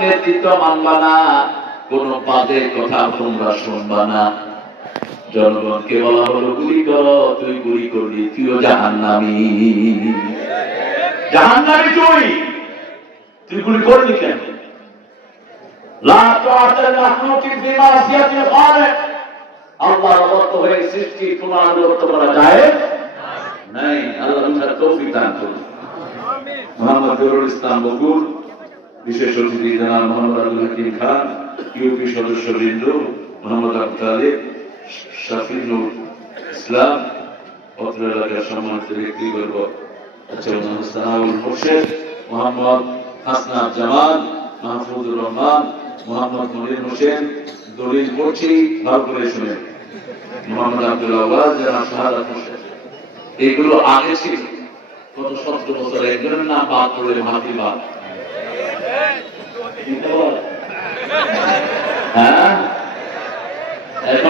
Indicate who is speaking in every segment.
Speaker 1: নেতৃত্ব মানবা না কোন বাদে কথা তোমরা শুনবা না। জনগণকে বলা হলো, গুলি কর, তুই গুলি করলি তুইও জাহান্নামি। জাহান্নামি তুই? তুই গুলি করলি কেন? রত হয়ে সৃষ্টি তোমার আনুগত্য করা যায় নাই। আল্লাহ তৌফিক দান করুন। মোহাম্মদ ইসলাম বকুল। বিশেষ অতিথি জনাব মোহাম্মদ আব্দুল হাকিম খান, ইউপি সদস্য বৃন্দ মোহাম্মদ আবু তালেব, শাফিনুল ইসলাম, অত্র এলাকার সম্মানিত ব্যক্তিবর্গ আচ্ছা সানাউল মোর্শেদ, মোহাম্মদ হাসনাত জামাল, মাহফুজুর রহমান, মোহাম্মদ মনির হোসেন, দলিল পড়ছি, ভালো করে শুনে মোহাম্মদ আব্দুল আওয়াজ, জনাব শাহাদাত হোসেন। এগুলো আগে ছিল। কত সত্তর বছর একজনের নাম বাদ পড়লে মাটি বাদ হ্যাঁ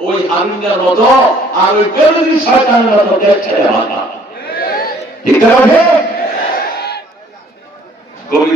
Speaker 1: ওই হামিদের মতো আর ওই বেরোজী শয়তানের মতো দেশ ছেড়ে ভাতা ঠিক আছে কবি